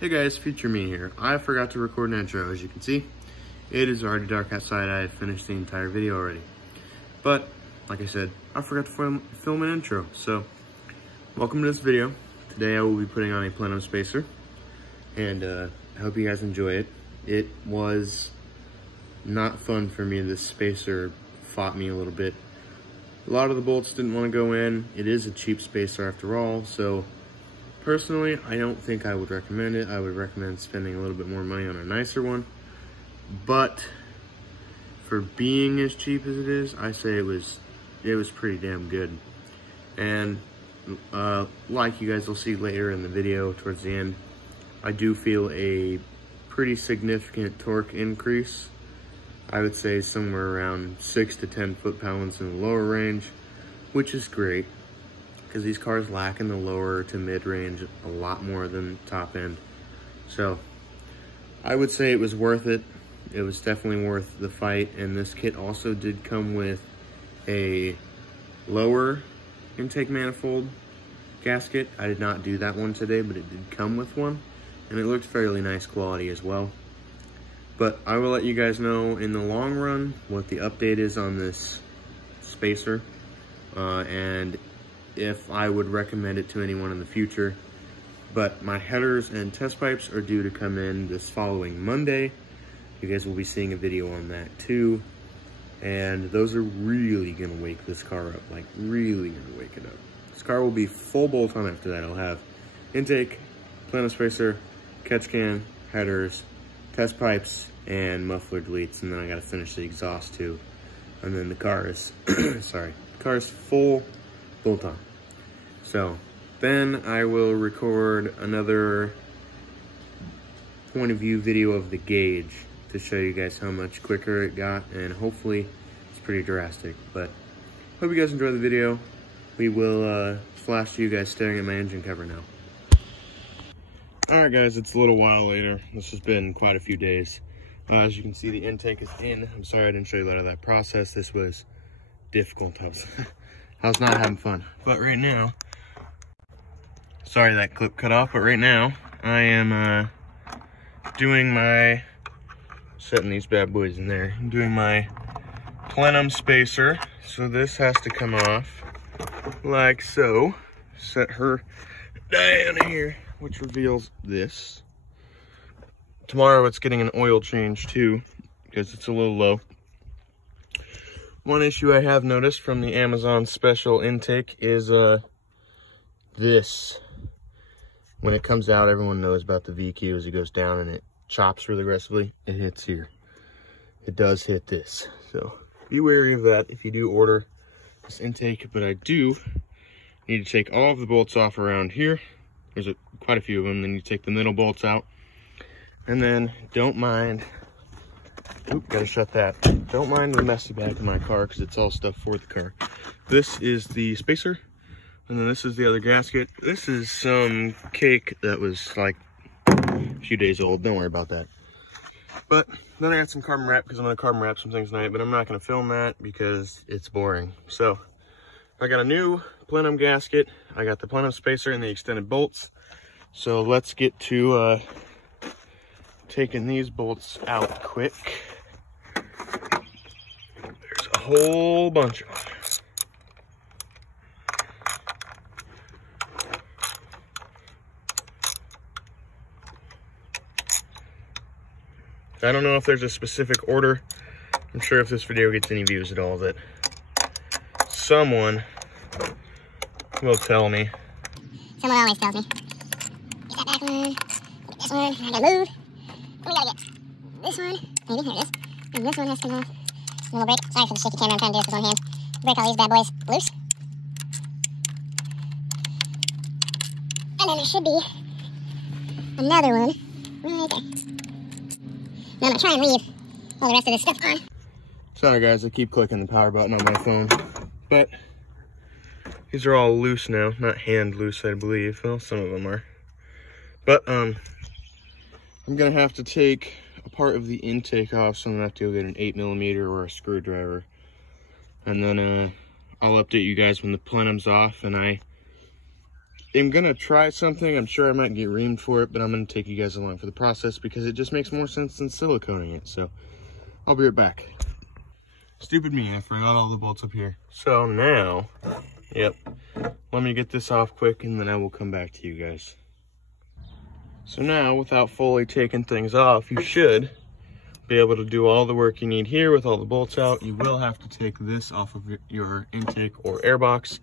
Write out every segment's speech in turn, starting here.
Hey guys, Future Me here. I forgot to record an intro. As you can see, it is already dark outside. I have finished the entire video already. But, like I said, I forgot to film an intro. So, welcome to this video. Today I will be putting on a Plenum spacer. And I hope you guys enjoy it. It was not fun for me. This spacer fought me a little bit. A lot of the bolts didn't want to go in. It is a cheap spacer after all, so personally, I don't think I would recommend it. I would recommend spending a little bit more money on a nicer one. But for being as cheap as it is, I say it was pretty damn good. And like you guys will see later in the video towards the end, I do feel a pretty significant torque increase. I would say somewhere around 6 to 10 foot-pounds in the lower range, which is great, because these cars lack in the lower to mid-range a lot more than top end. So I would say it was worth it. It was definitely worth the fight. And this kit also did come with a lower intake manifold gasket. I did not do that one today, but it did come with one, and it looked fairly nice quality as well. But I will let you guys know in the long run what the update is on this spacer, and if I would recommend it to anyone in the future. But my headers and test pipes are due to come in this following Monday. You guys will be seeing a video on that too. And those are really gonna wake this car up, like really gonna wake it up. This car will be full bolt on after that. I'll have intake, Plenum spacer, catch can, headers, test pipes, and muffler deletes, and then I gotta finish the exhaust too. And then the car is, sorry, the car is full bolt on. So then I will record another point of view video of the gauge to show you guys how much quicker it got, and hopefully it's pretty drastic. But hope you guys enjoy the video. We will flash to you guys staring at my engine cover now. Alright guys, it's a little while later. This has been quite a few days. As you can see, the intake is in. I'm sorry I didn't show you a lot of that process. This was difficult. I was not having fun. But right now, sorry that clip cut off, but right now I am setting these bad boys in there. I'm doing my Plenum spacer. So this has to come off like so. Set her down here, which reveals this. Tomorrow it's getting an oil change too, because it's a little low. One issue I have noticed from the Amazon special intake is this. When it comes out, everyone knows about the VQ as it goes down and it chops really aggressively. It hits here. It does hit this. So be wary of that if you do order this intake. But I do need to take all of the bolts off around here. There's quite a few of them. Then you take the middle bolts out. And then don't mind, gotta shut that. Don't mind the messy back of my car because it's all stuff for the car. This is the spacer, and then this is the other gasket. This is some cake that was like a few days old. Don't worry about that. But then I got some carbon wrap because I'm gonna carbon wrap some things tonight, but I'm not gonna film that because it's boring. So I got a new Plenum gasket. I got the Plenum spacer and the extended bolts. So let's get to taking these bolts out quick. There's a whole bunch of them. I don't know if there's a specific order. I'm sure if this video gets any views at all that someone will tell me. Someone always tells me. Get that back one. Get this one. I gotta move. We gotta get this one, maybe, here it is, and this one has to come off. And we'll break, sorry for the shaky camera, I'm trying to do this with one hand. Break all these bad boys loose. And then there should be another one right there. Now I'm gonna try and leave all the rest of this stuff on. Sorry guys, I keep clicking the power button on my phone, but these are all loose now, not hand loose, I believe. Well, some of them are. But, I'm gonna have to take a part of the intake off, so I'm gonna have to go get an 8mm or a screwdriver. And then I'll update you guys when the plenum's off and I am gonna try something. I'm sure I might get reamed for it, but I'm gonna take you guys along for the process because it just makes more sense than siliconing it. So I'll be right back. Stupid me, I forgot all the bolts up here. So now, yep, let me get this off quick and then I will come back to you guys. So now, without fully taking things off, you should be able to do all the work you need here with all the bolts out. You will have to take this off of your intake or air box.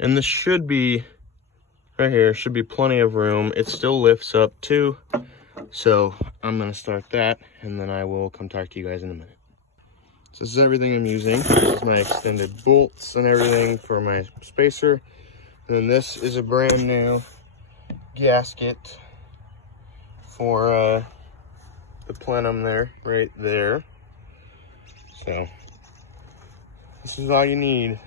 And this should be, right here, should be plenty of room. It still lifts up too. So I'm gonna start that and then I will come talk to you guys in a minute. So this is everything I'm using. This is my extended bolts and everything for my spacer. And then this is a brand new gasket for the plenum there, right there. So this is all you need.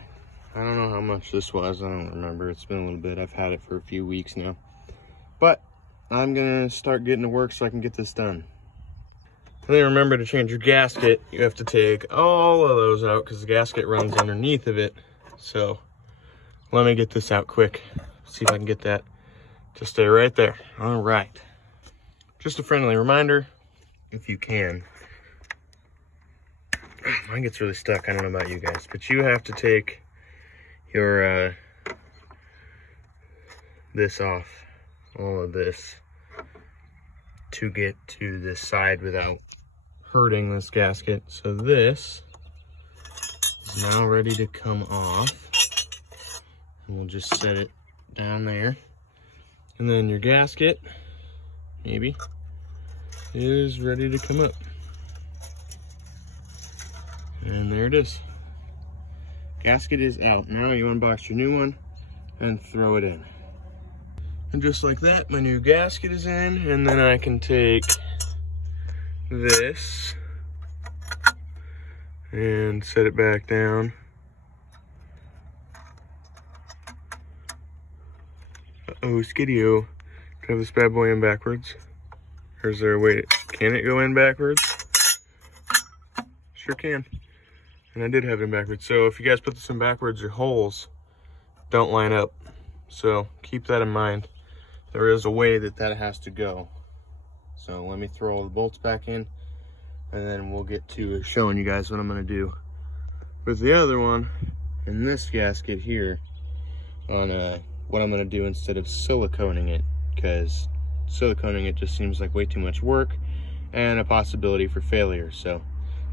I don't know how much this was. I don't remember. It's been a little bit. I've had it for a few weeks now. But I'm gonna start getting to work so I can get this done. And then remember to change your gasket. You have to take all of those out because the gasket runs underneath of it. So let me get this out quick. See if I can get that to stay right there. All right. Just a friendly reminder, if you can. Mine gets really stuck. I don't know about you guys, but you have to take your this off, all of this, to get to this side without hurting this gasket. So this is now ready to come off. And we'll just set it down there. And then your gasket, maybe, is ready to come up. And there it is. Gasket is out. Now you unbox your new one and throw it in. And just like that, my new gasket is in, and then I can take this and set it back down. Uh-oh, skiddy-o. Do I have this bad boy in backwards? Or is there a way can it go in backwards? Sure can. And I did have it in backwards. So if you guys put this in backwards, your holes don't line up. So keep that in mind. There is a way that that has to go. So let me throw all the bolts back in and then we'll get to showing you guys what I'm gonna do with the other one and this gasket here on what I'm gonna do instead of siliconing it, because siliconing it just seems like way too much work and a possibility for failure. So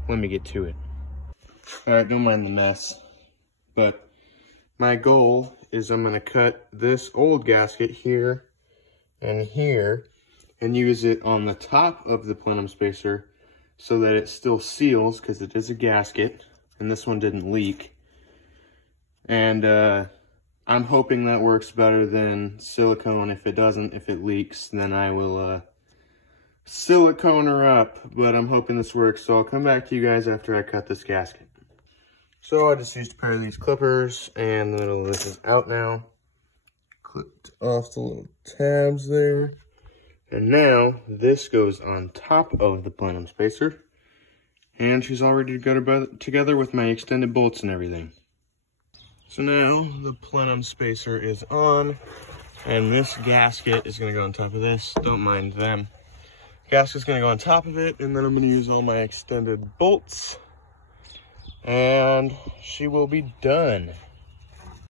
let me get to it. All right, don't mind the mess, but my goal is I'm gonna cut this old gasket here and here and use it on the top of the plenum spacer so that it still seals, because it is a gasket and this one didn't leak. And I'm hoping that works better than silicone. If it doesn't, if it leaks, then I will silicone her up, but I'm hoping this works. So I'll come back to you guys after I cut this gasket. So I just used a pair of these clippers and the middle of this is out now. Clipped off the little tabs there. And now this goes on top of the plenum spacer. And she's all ready to go together with my extended bolts and everything. So now the plenum spacer is on. And this gasket is going to go on top of this. Don't mind them. Gasket's going to go on top of it. And then I'm going to use all my extended bolts. And she will be done.